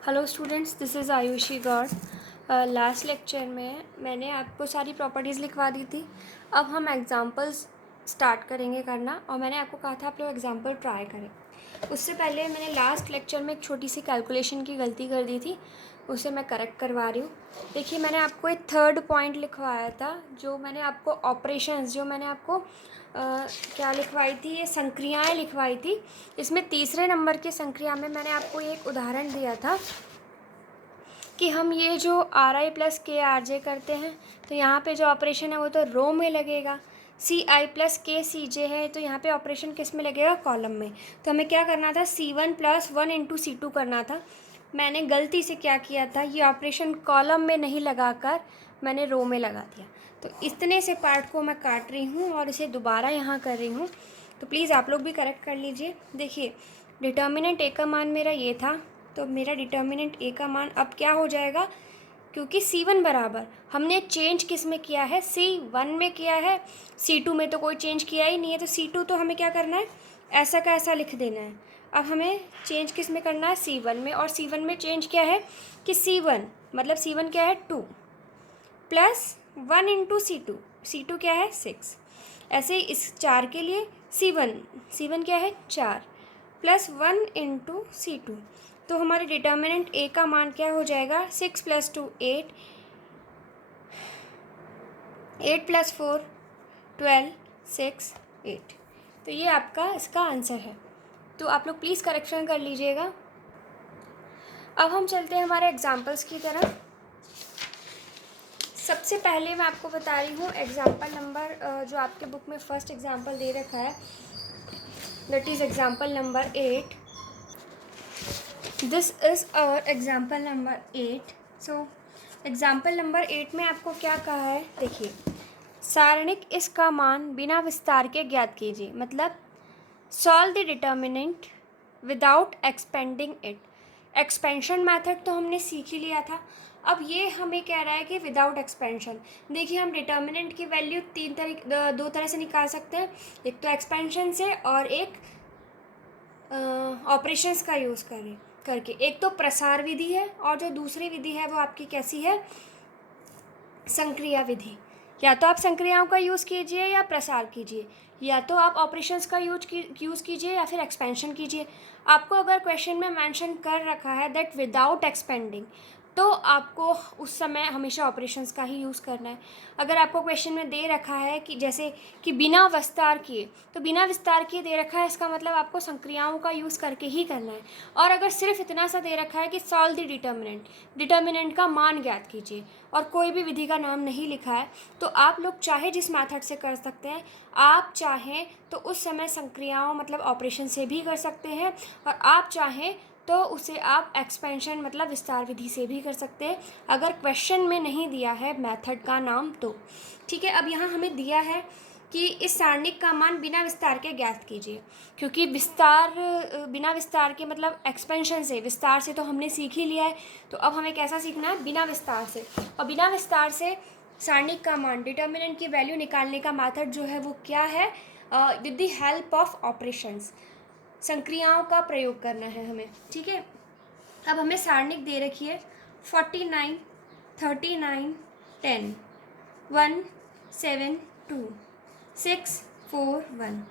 Hello students, this is Aayushi Gaur. Last lecture में मैंने आपको सारी प्रॉपर्टीज़ लिखवा दी थी। अब हम एग्जांपल्स स्टार्ट करेंगे करना, और मैंने आपको कहा था आप लोग एग्जांपल ट्राई करें। उससे पहले मैंने लास्ट लेक्चर में एक छोटी सी कैलकुलेशन की गलती कर दी थी, उसे मैं करेक्ट करवा रही हूँ। देखिए, मैंने आपको एक थर्ड पॉइंट लिखवाया था, जो मैंने आपको ऑपरेशंस, जो मैंने आपको क्या लिखवाई थी, ये संक्रियाएँ लिखवाई थी। इसमें तीसरे नंबर की संक्रिया में मैंने आपको एक उदाहरण दिया था कि हम ये जो are I plus k R जे करते हैं, तो यहाँ पे जो ऑपरेशन है वो तो रो में लगेगा। सी आई प्लस के सी जे है, तो यहाँ पे ऑपरेशन किस में लगेगा? कॉलम में। तो हमें क्या करना था? C1 + 1 × C2 करना था। मैंने गलती से क्या किया था, ये ऑपरेशन कॉलम में नहीं लगाकर मैंने रो में लगा दिया। तो इतने से पार्ट को मैं काट रही हूँ और इसे दोबारा यहाँ कर रही हूँ। तो प्लीज़ आप लोग भी करेक्ट कर लीजिए। देखिए, डिटर्मिनेंट ए का मान मेरा ये था, तो मेरा डिटर्मिनेंट ए का मान अब क्या हो जाएगा? क्योंकि C1 बराबर हमने चेंज किस में किया है? C1 में किया है। C2 में तो कोई चेंज किया ही नहीं है, तो C2 तो हमें क्या करना है? ऐसा का ऐसा लिख देना है। अब हमें चेंज किस में करना है? C1 में। और C1 में चेंज क्या है कि C1 मतलब C1 क्या है? 2 + 1 × C2। C2 क्या है? 6। ऐसे ही इस 4 के लिए C1 क्या है? 4 + 1 × C2। तो हमारे डिटर्मिनेंट ए का मान क्या हो जाएगा? 6 + 2 8, 8 + 4 12, 6 8। तो ये आपका इसका आंसर है। तो आप लोग प्लीज़ करेक्शन कर लीजिएगा। अब हम चलते हैं हमारे एग्जाम्पल्स की तरफ। सबसे पहले मैं आपको बता रही हूँ एग्जाम्पल नंबर, जो आपके बुक में फर्स्ट एग्जाम्पल दे रखा है, that is example number 8। This is our example number 8। So example number 8 में आपको क्या कहा है? देखिए, सारणिक इसका मान बिना विस्तार के ज्ञात कीजिए। मतलब solve the determinant without expanding it. Expansion method तो हमने सीख ही लिया था। अब ये हमें कह रहा है कि विदाउट एक्सपेंशन। देखिए, हम डिटर्मिनेंट की वैल्यू दो तरह से निकाल सकते हैं। एक तो एक्सपेंशन से, और एक ऑपरेशंस का यूज़ करके। एक तो प्रसार विधि है, और जो दूसरी विधि है वो आपकी कैसी है? संक्रिया विधि। या तो आप संक्रियाओं का यूज़ कीजिए या प्रसार कीजिए, या तो आप ऑपरेशंस का यूज़ कीजिए या फिर एक्सपेंशन कीजिए। आपको अगर क्वेश्चन में मेंशन कर रखा है दैट विदाउट एक्सपेंडिंग, तो आपको उस समय हमेशा ऑपरेशंस का ही यूज़ करना है। अगर आपको क्वेश्चन में दे रखा है कि जैसे कि बिना विस्तार किए, तो बिना विस्तार किए दे रखा है, इसका मतलब आपको संक्रियाओं का यूज़ करके ही करना है। और अगर सिर्फ इतना सा दे रखा है कि सॉल्व द डिटर्मिनेंट का मान ज्ञात कीजिए, और कोई भी विधि का नाम नहीं लिखा है, तो आप लोग चाहे जिस मेथड से कर सकते हैं। आप चाहें तो उस समय संक्रियाओं मतलब ऑपरेशन से भी कर सकते हैं, और आप चाहें तो उसे आप एक्सपेंशन मतलब विस्तार विधि से भी कर सकते हैं, अगर क्वेश्चन में नहीं दिया है मेथड का नाम तो। ठीक है, अब यहाँ हमें दिया है कि इस सारणिक का मान बिना विस्तार के ज्ञात कीजिए। क्योंकि बिना विस्तार के मतलब एक्सपेंशन से, विस्तार से तो हमने सीख ही लिया है, तो अब हमें कैसा सीखना है? बिना विस्तार से। और बिना विस्तार से सारणिक का मान, डिटर्मिनेंट की वैल्यू निकालने का मेथड जो है वो क्या है? With the help of operations, संक्रियाओं का प्रयोग करना है हमें। ठीक है, अब हमें सारणिक दे रखी है 49, 39, 10, 1, 7, 2, 6, 4, 1।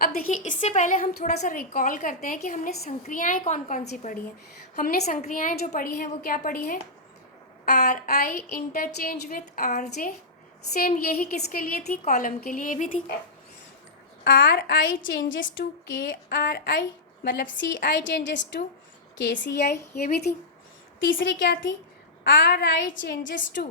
अब देखिए, इससे पहले हम थोड़ा सा रिकॉल करते हैं कि हमने संक्रियाएं कौन कौन सी पढ़ी हैं। हमने संक्रियाएं जो पढ़ी हैं वो क्या पढ़ी है? Are I interchange with R J. Same यही किसके लिए थी? कॉलम के लिए भी थी। आर आई चेंजेस टू के आर आई, मतलब सी आई चेंजेस टू के सी आई, ये भी थी। तीसरी क्या थी? R I changes to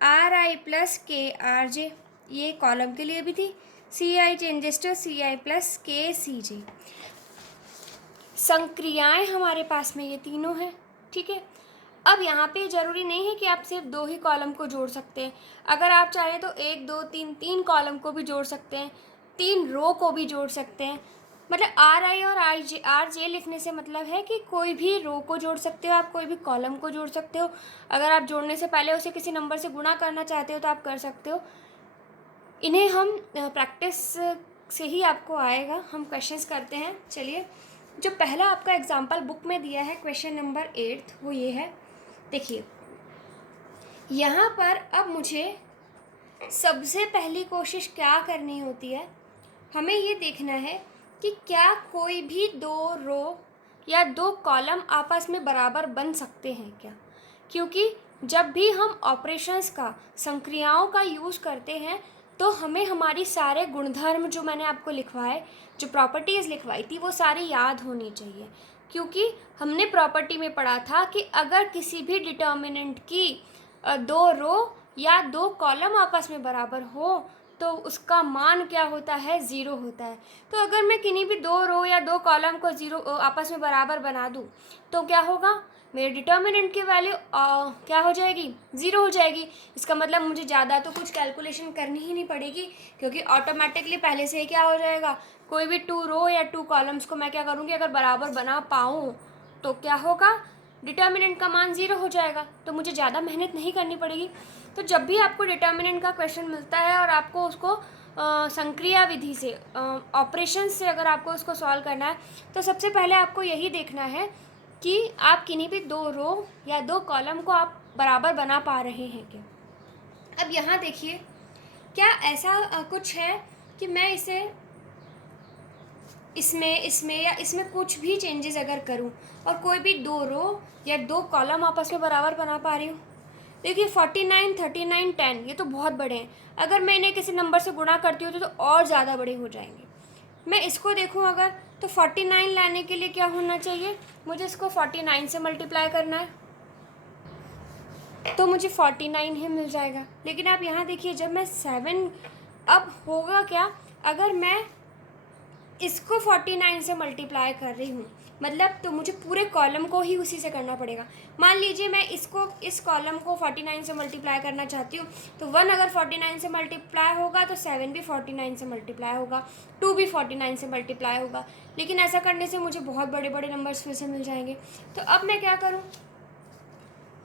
R I plus k R J, ये कॉलम के लिए भी थी। C I changes to C I plus k C जे। संक्रियाएं हमारे पास में ये तीनों हैं। ठीक है, अब यहाँ पे ज़रूरी नहीं है कि आप सिर्फ 2 ही कॉलम को जोड़ सकते हैं। अगर आप चाहें तो 1, 2, 3 कॉलम को भी जोड़ सकते हैं, 3 रो को भी जोड़ सकते हैं। मतलब आर आई और आर जे लिखने से मतलब है कि कोई भी रो को जोड़ सकते हो आप, कोई भी कॉलम को जोड़ सकते हो। अगर आप जोड़ने से पहले उसे किसी नंबर से गुणा करना चाहते हो तो आप कर सकते हो। इन्हें हम प्रैक्टिस से ही आपको आएगा। हम क्वेश्चंस करते हैं, चलिए। जो पहला आपका एग्जाम्पल बुक में दिया है क्वेश्चन नंबर 8 वो ये है, देखिए यहाँ पर अब मुझे सबसे पहली कोशिश क्या करनी होती है, हमें ये देखना है कि क्या कोई भी दो रो या दो कॉलम आपस में बराबर बन सकते हैं क्या। क्योंकि जब भी हम ऑपरेशंस का, संक्रियाओं का यूज़ करते हैं तो हमें हमारी सारे गुणधर्म जो मैंने आपको लिखवाए, जो प्रॉपर्टीज़ लिखवाई थी, वो सारी याद होनी चाहिए। क्योंकि हमने प्रॉपर्टी में पढ़ा था कि अगर किसी भी डिटर्मिनेंट की दो रो या दो कॉलम आपस में बराबर हो तो उसका मान क्या होता है, ज़ीरो होता है। तो अगर मैं किन्हीं भी दो रो या दो कॉलम को ज़ीरो आपस में बराबर बना दूँ तो क्या होगा, मेरे डिटर्मिनेंट की वैल्यू क्या हो जाएगी, ज़ीरो हो जाएगी। इसका मतलब मुझे ज़्यादा तो कुछ कैलकुलेशन करनी ही नहीं पड़ेगी, क्योंकि ऑटोमेटिकली पहले से ही क्या हो जाएगा, कोई भी टू रो या टू कॉलम्स को मैं क्या करूँगी, अगर बराबर बना पाऊँ तो क्या होगा, डिटर्मिनेंट का मान ज़ीरो हो जाएगा। तो मुझे ज़्यादा मेहनत नहीं करनी पड़ेगी। तो जब भी आपको डिटर्मिनेंट का क्वेश्चन मिलता है और आपको उसको संक्रिया विधि से, ऑपरेशन से अगर आपको उसको सॉल्व करना है, तो सबसे पहले आपको यही देखना है कि आप किन्हीं भी दो रो या दो कॉलम को आप बराबर बना पा रहे हैं क्या। अब यहाँ देखिए, क्या ऐसा कुछ है कि मैं इसमें या इसमें कुछ भी चेंजेस अगर करूं और कोई भी दो रो या दो कॉलम आपस में बराबर बना पा रही हूँ। देखिए 49, 39, 10 ये तो बहुत बड़े हैं। अगर मैं इन्हें किसी नंबर से गुणा करती हूँ तो और ज़्यादा बड़े हो जाएंगे। मैं इसको देखूँ अगर, तो 49 लाने के लिए क्या होना चाहिए, मुझे इसको 49 से मल्टीप्लाई करना है तो मुझे 49 ही मिल जाएगा। लेकिन आप यहाँ देखिए, जब मैं 7, अब होगा क्या, अगर मैं इसको 49 से मल्टीप्लाई कर रही हूँ मतलब, तो मुझे पूरे कॉलम को ही उसी से करना पड़ेगा। मान लीजिए मैं इस कॉलम को 49 से मल्टीप्लाई करना चाहती हूँ, तो 1 अगर 49 से मल्टीप्लाई होगा तो 7 भी 49 से मल्टीप्लाई होगा, 2 भी 49 से मल्टीप्लाई होगा। लेकिन ऐसा करने से मुझे बहुत बड़े बड़े नंबर्स फिर से मिल जाएंगे। तो अब मैं क्या करूँ,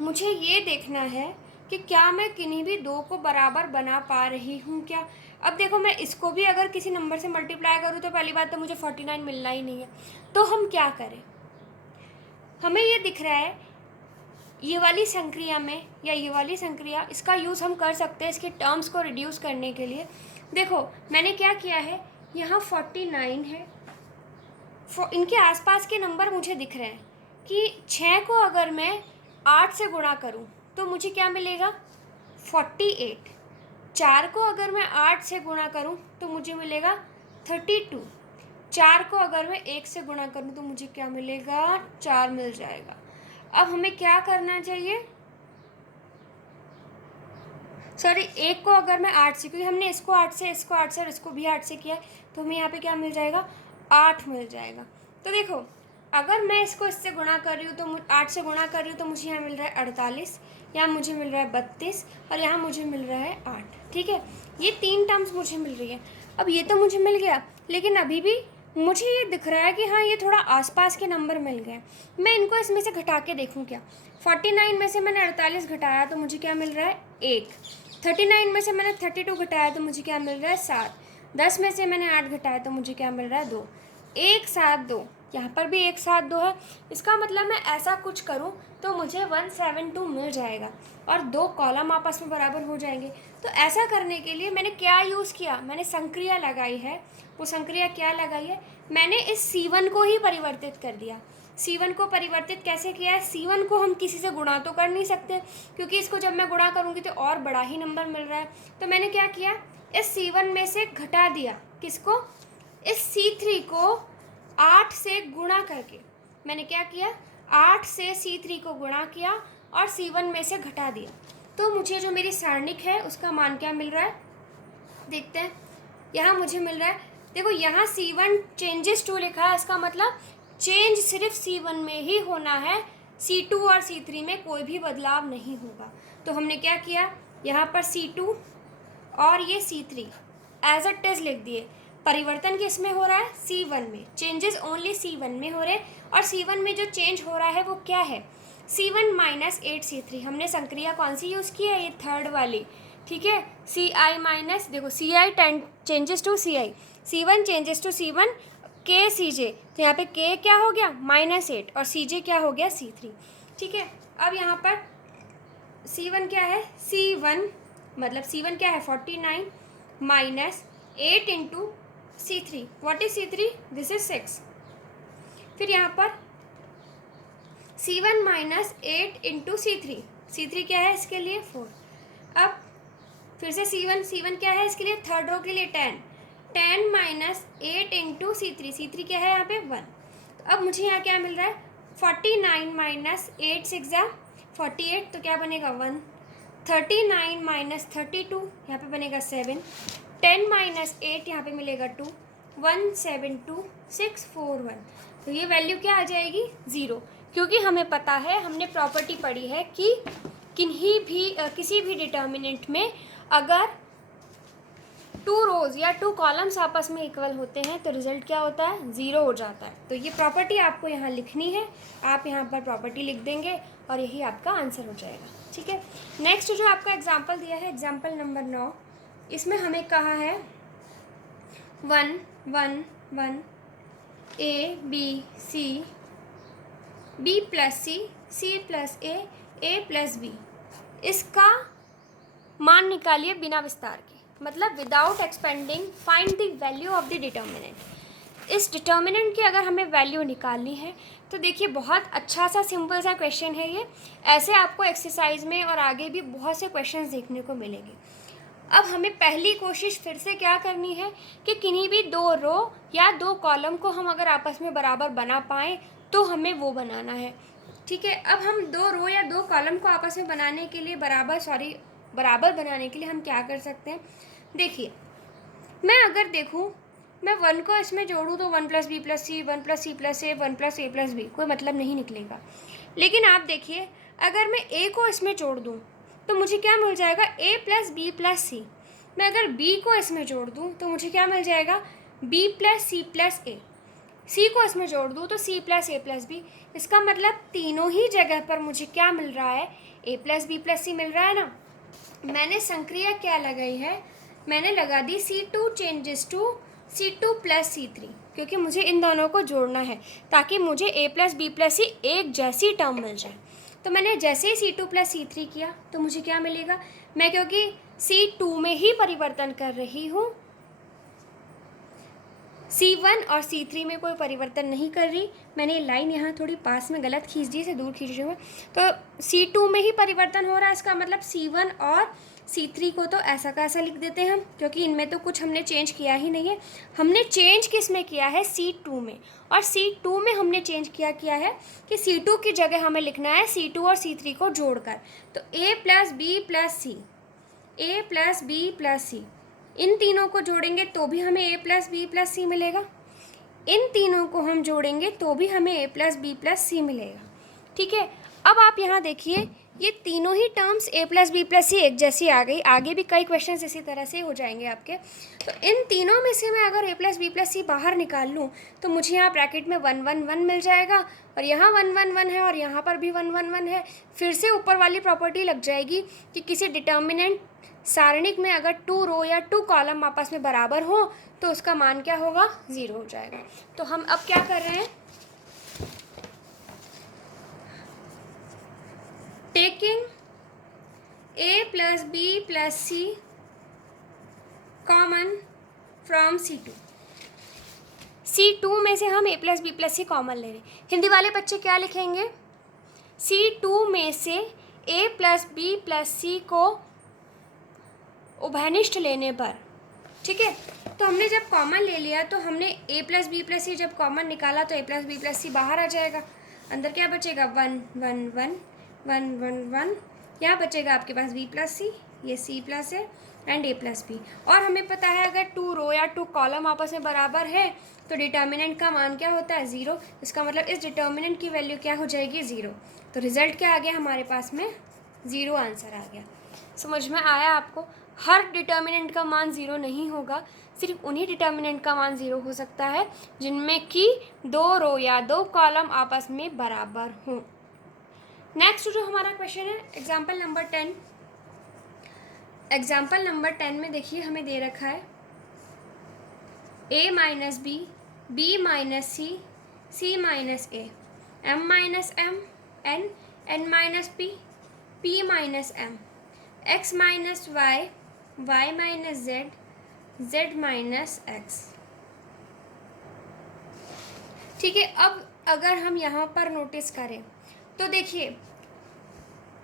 मुझे ये देखना है कि क्या मैं किन्हीं भी दो को बराबर बना पा रही हूँ क्या। अब देखो, मैं इसको भी अगर किसी नंबर से मल्टीप्लाई करूँ तो पहली बात तो मुझे 49 मिलना ही नहीं है। तो हम क्या करें, हमें ये दिख रहा है ये वाली संक्रिया में या ये वाली संक्रिया, इसका यूज़ हम कर सकते हैं इसके टर्म्स को रिड्यूस करने के लिए। देखो मैंने क्या किया है, यहाँ 49 है, इनके आसपास के नंबर मुझे दिख रहे हैं कि 6 को अगर मैं 8 से गुणा करूं तो मुझे क्या मिलेगा, 48। 4 को अगर मैं 8 से गुणा करूं तो मुझे मिलेगा 32। 4 को अगर मैं 1 से गुणा करूं तो मुझे क्या मिलेगा, 4 मिल जाएगा। अब हमें क्या करना चाहिए, सॉरी, 1 को अगर मैं 8 से, क्योंकि हमने इसको 8 से, इसको 8 से और इसको भी 8 से किया है, तो हमें यहाँ पे क्या मिल जाएगा, 8 मिल जाएगा। तो देखो, अगर मैं इसको इससे गुणा कर रही हूँ तो 8 से गुणा कर रही हूँ तो मुझे यहाँ मिल रहा है 48, यहाँ मुझे मिल रहा है 32 और यहाँ मुझे मिल रहा है 8। ठीक है, ये 3 टर्म्स मुझे मिल रही है। अब ये तो मुझे मिल गया, लेकिन अभी भी मुझे ये दिख रहा है कि हाँ ये थोड़ा आसपास के नंबर मिल गए। मैं इनको इसमें से घटा के देखूँ क्या। 49 में से मैंने 48 घटाया तो मुझे क्या मिल रहा है, 1। 39 में से मैंने 32 घटाया तो मुझे क्या मिल रहा है, 7। 10 में से मैंने 8 घटाया तो मुझे क्या मिल रहा है, 2। 1 7 2, यहाँ पर भी 1 7 2 है। इसका मतलब मैं ऐसा कुछ करूँ तो मुझे 172 मिल जाएगा और दो कॉलम आपस में बराबर हो जाएंगे। तो ऐसा करने के लिए मैंने क्या यूज़ किया, मैंने संक्रिया लगाई है। वो संक्रिया क्या लगाई है, मैंने इस C1 को ही परिवर्तित कर दिया। C1 को परिवर्तित कैसे किया है, C1 को हम किसी से गुणा तो कर नहीं सकते, क्योंकि इसको जब मैं गुणा करूँगी तो और बड़ा ही नंबर मिल रहा है। तो मैंने क्या किया, इस C1 में से घटा दिया, किसको, इस C3 को 8 से गुणा करके। मैंने क्या किया, 8 से C3 को गुणा किया और C1 में से घटा दिया। तो मुझे जो मेरी सारणिक है उसका मान क्या मिल रहा है, देखते हैं। यहाँ मुझे मिल रहा है, देखो यहाँ C1 चेंजेस टू लिखा है, इसका मतलब चेंज सिर्फ C1 में ही होना है, C2 और C3 में कोई भी बदलाव नहीं होगा। तो हमने क्या किया, यहाँ पर C2 और ये C3 एज अ टेस्ट लिख दिए। परिवर्तन किस में हो रहा है, C1 में, चेंजेस ओनली C1 में हो रहे हैं। और C1 में जो चेंज हो रहा है वो क्या है, C1 माइनस 8C3। हमने संक्रिया कौन सी यूज़ की है, ये थर्ड वाली। ठीक है, CI माइनस, देखो CI changes to CI, C1 changes to C1, के सी जे, तो यहाँ पे के क्या हो गया -8 और सी जे क्या हो गया C3। ठीक है, अब यहाँ पर C1 क्या है, C1 मतलब C1 क्या है 49 -8 into C3। What is C3? This is 6। फिर यहाँ पर C1 -8 इंटू C3, C3 क्या है इसके लिए 4। अब फिर से C1 क्या है इसके लिए, थर्ड रो के लिए 10 -8 इंटू C3 क्या है यहाँ पे 1। तो अब मुझे यहाँ क्या मिल रहा है 49 -8 6 48, तो क्या बनेगा 1। 39 -32 यहाँ पे बनेगा 7। 10 -8 यहाँ पे मिलेगा 2। 1 7 2 6 4 1, तो ये वैल्यू क्या आ जाएगी 0, क्योंकि हमें पता है, हमने प्रॉपर्टी पढ़ी है कि किसी भी डिटर्मिनेंट में अगर 2 रोज या 2 कॉलम्स आपस में इक्वल होते हैं तो रिजल्ट क्या होता है 0 हो जाता है। तो ये प्रॉपर्टी आपको यहाँ लिखनी है, आप यहाँ पर प्रॉपर्टी लिख देंगे और यही आपका आंसर हो जाएगा। ठीक है, नेक्स्ट जो आपका एग्जाम्पल दिया है, एग्जाम्पल नंबर 9, इसमें हमें कहा है 1 1 1 A B C B plus C C plus A plus B, इसका मान निकालिए बिना विस्तार के, मतलब without expanding find the value of the determinant. इस डिटर्मिनेंट की अगर हमें वैल्यू निकालनी है तो देखिए बहुत अच्छा सा सिंपल सा क्वेश्चन है ये। ऐसे आपको एक्सरसाइज में और आगे भी बहुत से क्वेश्चंस देखने को मिलेंगे। अब हमें पहली कोशिश फिर से क्या करनी है कि किन्हीं भी 2 रो या 2 कॉलम को हम अगर आपस में बराबर बना पाएँ तो हमें वो बनाना है। ठीक है, अब हम 2 रो या 2 कॉलम को आपस में बनाने के लिए बराबर बनाने के लिए हम क्या कर सकते हैं। देखिए, मैं अगर देखूं, मैं 1 को इसमें जोड़ूं तो 1 + b + c 1 + c + a 1 + a + b, कोई मतलब नहीं निकलेगा। लेकिन आप देखिए, अगर मैं a को इसमें जोड़ दूं तो मुझे क्या मिल जाएगा a + b + c। मैं अगर b को इसमें जोड़ दूं तो मुझे क्या मिल जाएगा b + c + a। c को इसमें जोड़ दूँ तो c + a + b। इसका मतलब तीनों ही जगह पर मुझे क्या मिल रहा है a + b + c मिल रहा है ना। मैंने संक्रिया क्या लगाई है, मैंने लगा दी C2 changes to C2 + C3, क्योंकि मुझे इन दोनों को जोड़ना है ताकि मुझे a + b + c एक जैसी टर्म मिल जाए। तो मैंने जैसे ही C2 + C3 किया तो मुझे क्या मिलेगा, मैं क्योंकि C2 में ही परिवर्तन कर रही हूँ, C1 और C3 में कोई परिवर्तन नहीं कर रही। मैंने ये लाइन यहाँ थोड़ी पास में गलत खींच दी, इसे दूर खींच रही हूँ। तो C2 में ही परिवर्तन हो रहा है, इसका मतलब C1 और C3 को तो ऐसा का ऐसा लिख देते हैं हम, क्योंकि इनमें तो कुछ हमने चेंज किया ही नहीं है। हमने चेंज किस में किया है C2 में, और C2 में हमने चेंज किया है कि C2 की जगह हमें लिखना है C2 और C3 को जोड़कर। तो A + b + c, A + b + c, इन तीनों को जोड़ेंगे तो भी हमें a + b + c मिलेगा। इन तीनों को हम जोड़ेंगे तो भी हमें a + b + c मिलेगा। ठीक है, अब आप यहाँ देखिए, ये तीनों ही टर्म्स a + b + c एक जैसी आ गई। आगे भी कई क्वेश्चंस इसी तरह से हो जाएंगे आपके। तो इन तीनों में से मैं अगर a + b + c बाहर निकाल लूँ तो मुझे यहाँ ब्रैकेट में 1 1 1 मिल जाएगा, और यहाँ 1 1 1 है और यहाँ पर भी 1 1 1 है। फिर से ऊपर वाली प्रॉपर्टी लग जाएगी कि किसी डिटर्मिनेंट सारणिक में अगर 2 रो या 2 कॉलम आपस में बराबर हो तो उसका मान क्या होगा 0 हो जाएगा। तो हम अब क्या कर रहे हैं, taking a + b + c common from C2 में से हम a + b + c कॉमन ले रहे हैं। हिंदी वाले बच्चे क्या लिखेंगे, C2 में से a + b + c को उभयनिष्ठ लेने पर। ठीक है, तो हमने जब कॉमन ले लिया तो हमने a + b + c जब कॉमन निकाला तो a + b + c बाहर आ जाएगा। अंदर क्या बचेगा 1 1 1 1 1 1, यहाँ बचेगा आपके पास b + c, ये c + a and a + b। और हमें पता है अगर 2 रो या 2 कॉलम आपस में बराबर है तो डिटर्मिनेंट का मान क्या होता है 0। इसका मतलब इस डिटर्मिनेंट की वैल्यू क्या हो जाएगी 0। तो रिजल्ट क्या आ गया हमारे पास में 0 आंसर आ गया। समझ में आया आपको, हर डिटर्मिनेंट का मान 0 नहीं होगा, सिर्फ उन्हीं डिटर्मिनेंट का मान 0 हो सकता है जिनमें कि 2 रो या 2 कॉलम आपस में बराबर हों। नेक्स्ट जो हमारा क्वेश्चन है एग्जाम्पल नंबर 10। एग्जाम्पल नंबर 10 में देखिए हमें दे रखा है a - b B minus C, C minus A, M minus M, N, N minus P, P minus M, X minus Y, Y minus Z, Z minus X. ठीक है, अब अगर हम यहाँ पर नोटिस करें तो देखिए,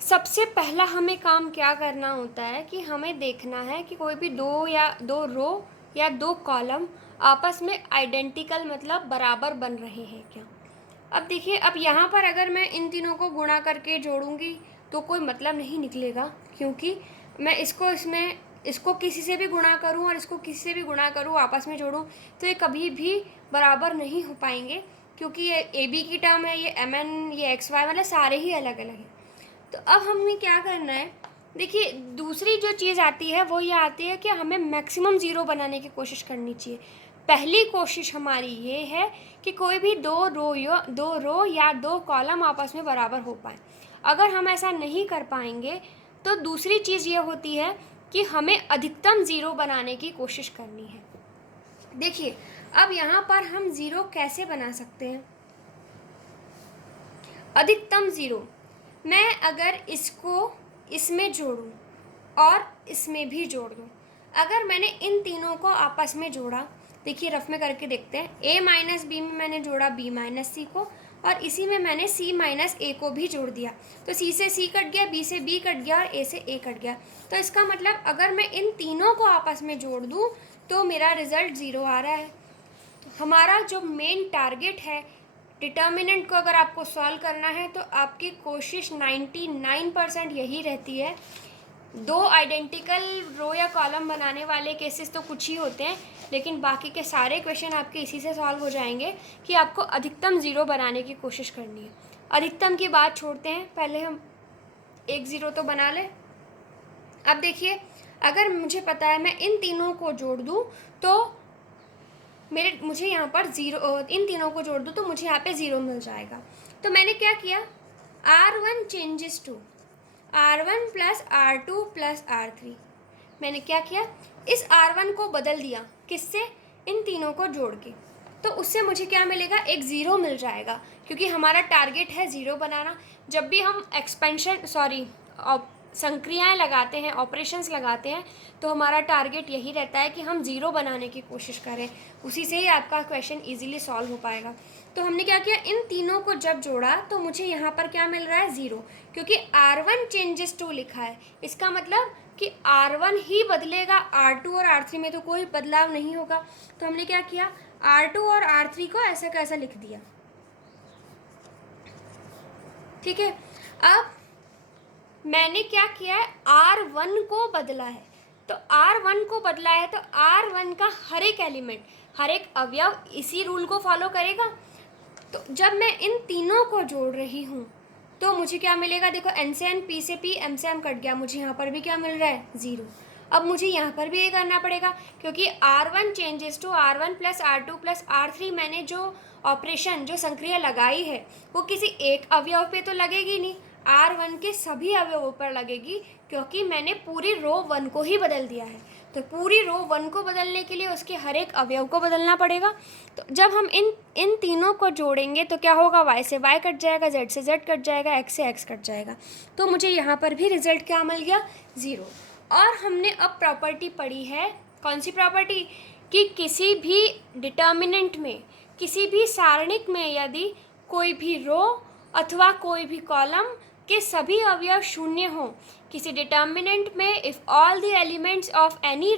सबसे पहला हमें काम क्या करना होता है कि हमें देखना है कि कोई भी दो रो या दो कॉलम आपस में आइडेंटिकल मतलब बराबर बन रहे हैं क्या। अब देखिए, अब यहाँ पर अगर मैं इन तीनों को गुणा करके जोड़ूंगी तो कोई मतलब नहीं निकलेगा, क्योंकि मैं इसको किसी से भी गुणा करूँ और इसको किसी से भी गुणा करूँ, आपस में जोड़ूँ, तो ये कभी भी बराबर नहीं हो पाएंगे, क्योंकि ये ए बी की टर्म है, ये एम एन, ये एक्स वाई, मतलब सारे ही अलग अलग हैं। तो अब हमें क्या करना है, देखिए दूसरी जो चीज़ आती है वो ये आती है कि हमें मैक्सिमम ज़ीरो बनाने की कोशिश करनी चाहिए। पहली कोशिश हमारी ये है कि कोई भी दो रो या दो कॉलम आपस में बराबर हो पाए। अगर हम ऐसा नहीं कर पाएंगे तो दूसरी चीज़ ये होती है कि हमें अधिकतम ज़ीरो बनाने की कोशिश करनी है। देखिए, अब यहाँ पर हम ज़ीरो कैसे बना सकते हैं। अधिकतम ज़ीरो, मैं अगर इसको इसमें जोड़ूं और इसमें भी जोड़ दूं, अगर मैंने इन तीनों को आपस में जोड़ा, देखिए रफ में करके देखते हैं, a माइनस बी में मैंने जोड़ा b माइनस सी को, और इसी में मैंने c माइनस ए को भी जोड़ दिया, तो c से c कट गया, b से b कट गया और a से a कट गया। तो इसका मतलब अगर मैं इन तीनों को आपस में जोड़ दूँ तो मेरा रिजल्ट ज़ीरो आ रहा है। तो हमारा जो मेन टारगेट है, डिटर्मिनेंट को अगर आपको सॉल्व करना है तो आपकी कोशिश 99% यही रहती है। दो आइडेंटिकल रो या कॉलम बनाने वाले केसेस तो कुछ ही होते हैं, लेकिन बाकी के सारे क्वेश्चन आपके इसी से सॉल्व हो जाएंगे कि आपको अधिकतम ज़ीरो बनाने की कोशिश करनी है। अधिकतम की बात छोड़ते हैं, पहले हम एक ज़ीरो तो बना लें। अब देखिए, अगर मुझे पता है मैं इन तीनों को जोड़ दूँ तो मुझे यहाँ पर ज़ीरो, इन तीनों को जोड़ दूँ तो मुझे यहाँ पे ज़ीरो मिल जाएगा। तो मैंने क्या किया, R1 changes to R1 plus R2 plus R3। मैंने क्या किया, इस R1 को बदल दिया, किससे, इन तीनों को जोड़ के, तो उससे मुझे क्या मिलेगा, एक ज़ीरो मिल जाएगा, क्योंकि हमारा टारगेट है ज़ीरो बनाना। जब भी हम संक्रियाएं लगाते हैं, ऑपरेशंस लगाते हैं, तो हमारा टारगेट यही रहता है कि हम ज़ीरो बनाने की कोशिश करें, उसी से ही आपका क्वेश्चन इजीली सॉल्व हो पाएगा। तो हमने क्या किया, इन तीनों को जब जोड़ा तो मुझे यहाँ पर क्या मिल रहा है, ज़ीरो, क्योंकि R1 चेंजेस टू लिखा है, इसका मतलब कि R1 ही बदलेगा, R2 और R3 में तो कोई बदलाव नहीं होगा। तो हमने क्या किया, R2 और R3 को ऐसा कैसा लिख दिया। ठीक है, अब मैंने क्या किया है, R1 को बदला है, तो R1 को बदला है तो R1 का हर एक एलिमेंट, हर एक अवयव इसी रूल को फॉलो करेगा। तो जब मैं इन तीनों को जोड़ रही हूँ तो मुझे क्या मिलेगा, देखो n से n, p से p, m से m कट गया, मुझे यहाँ पर भी क्या मिल रहा है, ज़ीरो। अब मुझे यहाँ पर भी ये करना पड़ेगा, क्योंकि R1 changes to R1 plus R2 plus R3, मैंने जो ऑपरेशन, जो संक्रिया लगाई है वो किसी एक अवयव पे तो लगेगी नहीं, R1 के सभी अवयवों पर लगेगी, क्योंकि मैंने पूरी रो 1 को ही बदल दिया है। तो पूरी रो 1 को बदलने के लिए उसके हर एक अवयव को बदलना पड़ेगा। तो जब हम इन तीनों को जोड़ेंगे तो क्या होगा, y से y कट जाएगा, z से z कट जाएगा, x से x कट जाएगा, तो मुझे यहाँ पर भी रिजल्ट क्या मिल गया, ज़ीरो। और हमने अब प्रॉपर्टी पढ़ी है, कौन सी प्रॉपर्टी, कि किसी भी डिटर्मिनेंट में, किसी भी सारणिक में यदि कोई भी रो अथवा कोई भी कॉलम के सभी अवयव शून्य हो, किसी डिटर्मिनेंट में if all the elements of any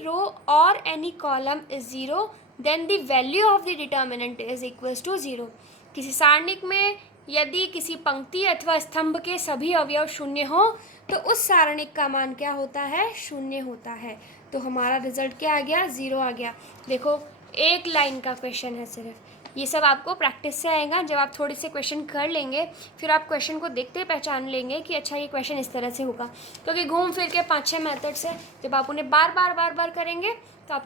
row और any column is zero, then the value of the determinant is equals to zero. किसी सारणिक में यदि किसी पंक्ति अथवा स्तंभ के सभी अवयव शून्य हो तो उस सारणिक का मान क्या होता है, शून्य होता है। तो हमारा रिजल्ट क्या आ गया, ज़ीरो आ गया। देखो, एक लाइन का क्वेश्चन है सिर्फ, ये सब आपको प्रैक्टिस से आएगा। जब आप थोड़े से क्वेश्चन कर लेंगे फिर आप क्वेश्चन को देखते पहचान लेंगे कि अच्छा ये क्वेश्चन इस तरह से होगा, क्योंकि घूम फिर के 5-6 मेथड्स है, जब आप उन्हें बार बार करेंगे तो आप